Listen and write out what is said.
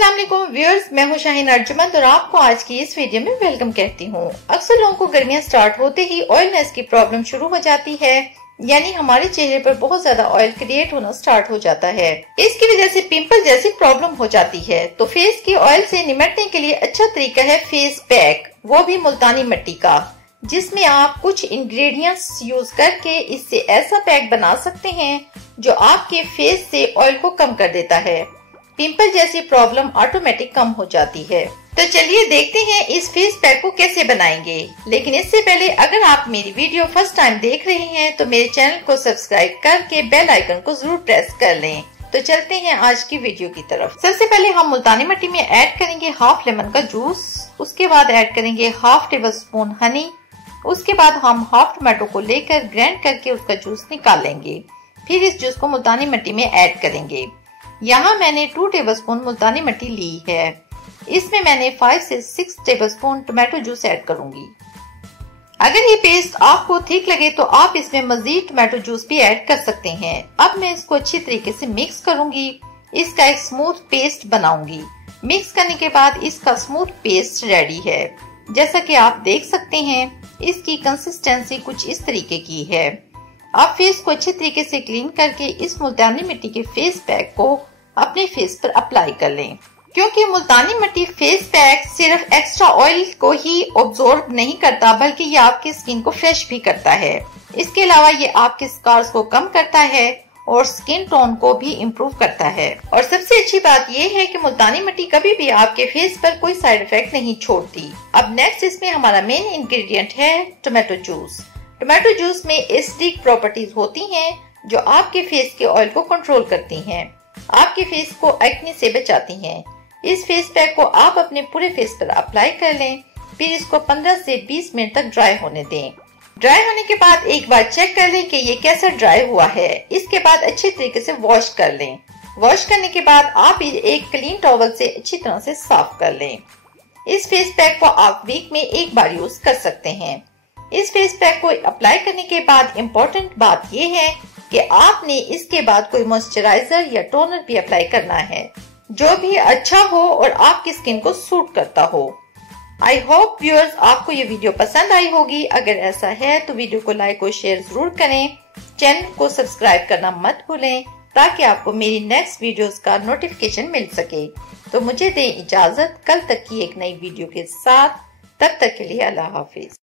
अस्सलाम वालेकुम व्यूअर्स, मैं हूं शाहीन अर्जुमंद और आपको आज की इस वीडियो में वेलकम कहती हूं। अक्सर लोगों को गर्मियां स्टार्ट होते ही ऑयलनेस की प्रॉब्लम शुरू हो जाती है, यानी हमारे चेहरे पर बहुत ज्यादा ऑयल क्रिएट होना स्टार्ट हो जाता है। इसकी वजह से पिंपल जैसी प्रॉब्लम हो जाती है। तो फेस के ऑयल से निपटने के लिए अच्छा तरीका है फेस पैक, वो भी मुल्तानी मिट्टी का, जिसमें आप कुछ इंग्रेडिएंट्स यूज करके इससे ऐसा पैक बना सकते हैं जो आपके फेस से ऑयल को कम कर देता है। पिंपल जैसी प्रॉब्लम ऑटोमेटिक कम हो जाती है। तो चलिए देखते हैं इस फेस पैक को कैसे बनाएंगे। लेकिन इससे पहले अगर आप मेरी वीडियो फर्स्ट टाइम देख रहे हैं तो मेरे चैनल को सब्सक्राइब करके बेल आइकन को जरूर प्रेस कर लें। तो चलते हैं आज की वीडियो की तरफ। सबसे पहले हम मुल्तानी मिट्टी में ऐड करेंगे हाफ लेमन का जूस, उसके बाद ऐड करेंगे हाफ टेबल स्पून हनी, उसके बाद हम हाफ टमाटो को लेकर ग्राइंड करके उसका जूस निकाल लेंगे। फिर इस जूस को मुल्तानी मिट्टी में ऐड करेंगे। यहाँ मैंने 2 टेबलस्पून मुल्तानी मिट्टी ली है। इसमें मैंने 5 से 6 टेबलस्पून टमाटो जूस ऐड करूंगी। अगर ये पेस्ट आपको ठीक लगे तो आप इसमें मजीद टमाटो जूस भी ऐड कर सकते हैं। अब मैं इसको अच्छी तरीके से मिक्स करूंगी, इसका एक स्मूथ पेस्ट बनाऊंगी। मिक्स करने के बाद इसका स्मूथ पेस्ट रेडी है। जैसा कि आप देख सकते हैं इसकी कंसिस्टेंसी कुछ इस तरीके की है। आप फेस को अच्छे तरीके से क्लीन करके इस मुल्तानी मिट्टी के फेस पैक को अपने फेस पर अप्लाई कर लें, क्योंकि मुल्तानी मिट्टी फेस पैक सिर्फ एक्स्ट्रा ऑयल को ही ऑब्जॉर्ब नहीं करता बल्कि ये आपकी स्किन को फ्रेश भी करता है। इसके अलावा ये आपके स्कार्स को कम करता है और स्किन टोन को भी इम्प्रूव करता है। और सबसे अच्छी बात ये है कि मुल्तानी मिट्टी कभी भी आपके फेस पर कोई साइड इफेक्ट नहीं छोड़ती। अब नेक्स्ट इसमें हमारा मेन इंग्रेडिएंट है टोमेटो जूस। टोमेटो जूस में एसिडिक प्रॉपर्टीज होती हैं जो आपके फेस के ऑयल को कंट्रोल करती हैं, आपके फेस को एक्ने से बचाती हैं। इस फेस पैक को आप अपने पूरे फेस पर अप्लाई कर लें, फिर इसको 15 से 20 मिनट तक ड्राई होने दें। ड्राई होने के बाद एक बार चेक कर लें कि ये कैसा ड्राई हुआ है। इसके बाद अच्छे तरीके से वॉश कर लें। वॉश करने के बाद आप एक क्लीन टॉवल से अच्छी तरह से साफ कर लें। इस फेस पैक को आप वीक में एक बार यूज कर सकते हैं। इस फेस पैक को अप्लाई करने के बाद इम्पोर्टेंट बात यह है कि आपने इसके बाद कोई मॉइस्चराइजर या टोनर भी अप्लाई करना है जो भी अच्छा हो और आपकी स्किन को सूट करता हो। आई होप व्यूअर्स आपको ये वीडियो पसंद आई होगी। अगर ऐसा है तो वीडियो को लाइक और शेयर जरूर करें। चैनल को सब्सक्राइब करना मत भूलें ताकि आपको मेरी नेक्स्ट वीडियोस का नोटिफिकेशन मिल सके। तो मुझे दें इजाजत, कल तक की एक नई वीडियो के साथ। तब तक के लिए अल्लाह हाफिज।